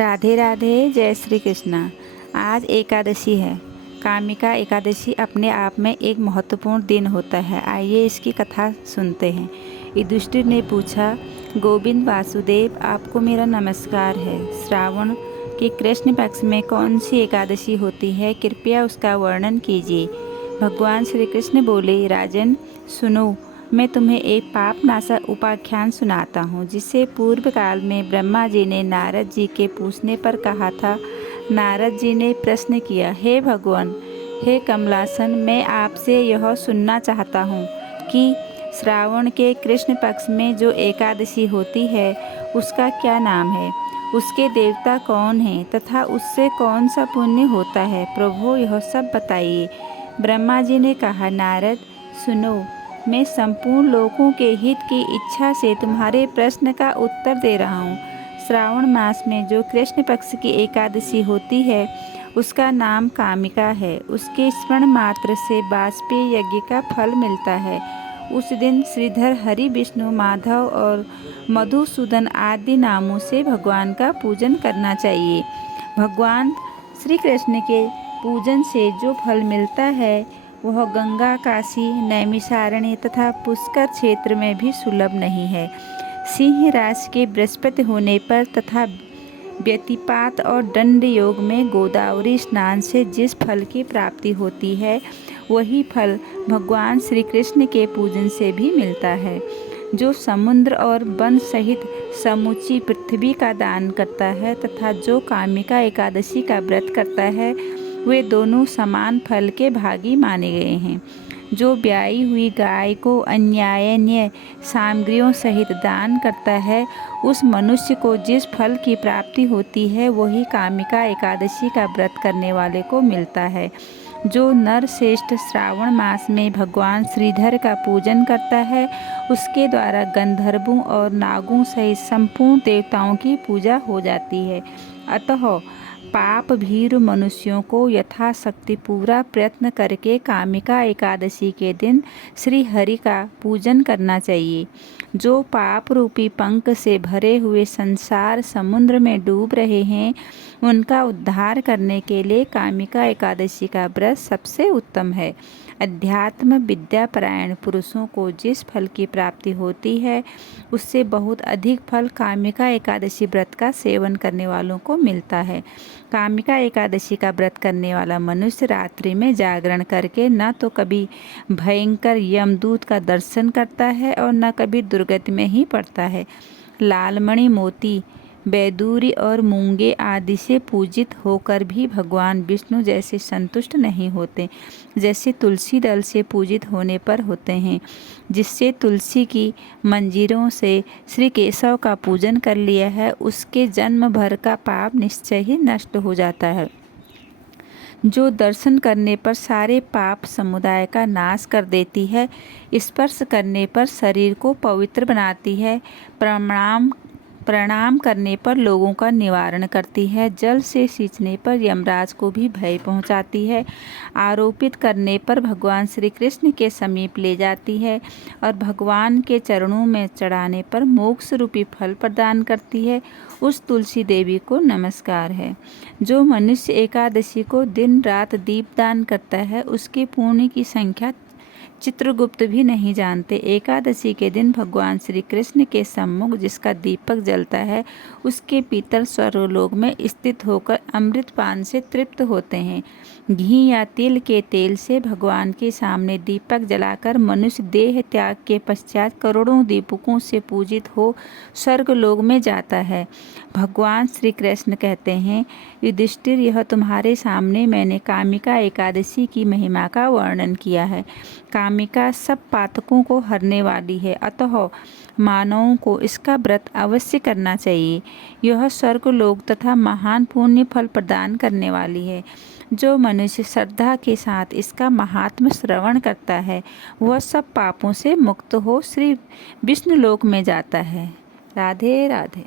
राधे राधे, जय श्री कृष्णा। आज एकादशी है। कामिका एकादशी अपने आप में एक महत्वपूर्ण दिन होता है। आइए इसकी कथा सुनते हैं। युधिष्ठिर ने पूछा, गोविंद वासुदेव, आपको मेरा नमस्कार है। श्रावण के कृष्ण पक्ष में कौन सी एकादशी होती है? कृपया उसका वर्णन कीजिए। भगवान श्री कृष्ण बोले, राजन सुनो, मैं तुम्हें एक पापनाशक उपाख्यान सुनाता हूँ, जिसे पूर्व काल में ब्रह्मा जी ने नारद जी के पूछने पर कहा था। नारद जी ने प्रश्न किया, हे भगवान, हे कमलासन, मैं आपसे यह सुनना चाहता हूँ कि श्रावण के कृष्ण पक्ष में जो एकादशी होती है उसका क्या नाम है, उसके देवता कौन हैं तथा उससे कौन सा पुण्य होता है। प्रभु, यह सब बताइए। ब्रह्मा जी ने कहा, नारद सुनो, मैं संपूर्ण लोगों के हित की इच्छा से तुम्हारे प्रश्न का उत्तर दे रहा हूँ। श्रावण मास में जो कृष्ण पक्ष की एकादशी होती है उसका नाम कामिका है। उसके स्मरण मात्र से वाजपेय यज्ञ का फल मिलता है। उस दिन श्रीधर, हरि, विष्णु, माधव और मधुसूदन आदि नामों से भगवान का पूजन करना चाहिए। भगवान श्री कृष्ण के पूजन से जो फल मिलता है वह गंगा, काशी, नैमिषारण्य तथा पुष्कर क्षेत्र में भी सुलभ नहीं है। सिंह राशि के बृहस्पति होने पर तथा व्यतिपात और दंड योग में गोदावरी स्नान से जिस फल की प्राप्ति होती है वही फल भगवान श्री कृष्ण के पूजन से भी मिलता है। जो समुद्र और वन सहित समूची पृथ्वी का दान करता है तथा जो कामिका एकादशी का व्रत करता है वे दोनों समान फल के भागी माने गए हैं। जो ब्याई हुई गाय को अन्यायनीय सामग्रियों सहित दान करता है उस मनुष्य को जिस फल की प्राप्ति होती है वही कामिका एकादशी का व्रत करने वाले को मिलता है। जो नर श्रेष्ठ श्रावण मास में भगवान श्रीधर का पूजन करता है उसके द्वारा गंधर्वों और नागों सहित संपूर्ण देवताओं की पूजा हो जाती है। अतः पाप भीरु मनुष्यों को यथाशक्ति पूरा प्रयत्न करके कामिका एकादशी के दिन श्री हरि का पूजन करना चाहिए। जो पाप रूपी पंख से भरे हुए संसार समुद्र में डूब रहे हैं उनका उद्धार करने के लिए कामिका एकादशी का व्रत सबसे उत्तम है। अध्यात्म विद्यापरायण पुरुषों को जिस फल की प्राप्ति होती है उससे बहुत अधिक फल कामिका एकादशी व्रत का सेवन करने वालों को मिलता है। कामिका एकादशी का व्रत करने वाला मनुष्य रात्रि में जागरण करके न तो कभी भयंकर यमदूत का दर्शन करता है और न कभी दुर्गति में ही पड़ता है। लालमणि, मोती, बैदूरी और मूंगे आदि से पूजित होकर भी भगवान विष्णु जैसे संतुष्ट नहीं होते जैसे तुलसी दल से पूजित होने पर होते हैं। जिससे तुलसी की मंजीरों से श्री केशव का पूजन कर लिया है उसके जन्म भर का पाप निश्चय ही नष्ट हो जाता है। जो दर्शन करने पर सारे पाप समुदाय का नाश कर देती है, स्पर्श करने पर शरीर को पवित्र बनाती है, प्रणाम करने पर लोगों का निवारण करती है, जल से सींचने पर यमराज को भी भय पहुंचाती है, आरोपित करने पर भगवान श्री कृष्ण के समीप ले जाती है और भगवान के चरणों में चढ़ाने पर मोक्ष रूपी फल प्रदान करती है, उस तुलसी देवी को नमस्कार है। जो मनुष्य एकादशी को दिन रात दीपदान करता है उसके पुण्य की संख्या चित्रगुप्त भी नहीं जानते। एकादशी के दिन भगवान श्री कृष्ण के सम्मुख जिसका दीपक जलता है उसके पितर स्वर्गलोक में स्थित होकर अमृत पान से तृप्त होते हैं। घी या तिल के तेल से भगवान के सामने दीपक जलाकर मनुष्य देह त्याग के पश्चात करोड़ों दीपकों से पूजित हो स्वर्गलोक में जाता है। भगवान श्री कृष्ण कहते हैं, युधिष्ठिर, यह तुम्हारे सामने मैंने कामिका एकादशी की महिमा का वर्णन किया है। कामिका सब पातकों को हरने वाली है, अतः मानवों को इसका व्रत अवश्य करना चाहिए। यह स्वर्गलोक तथा महान पुण्य फल प्रदान करने वाली है। जो मनुष्य श्रद्धा के साथ इसका महात्म्य श्रवण करता है वह सब पापों से मुक्त हो श्री विष्णु लोक में जाता है। राधे राधे।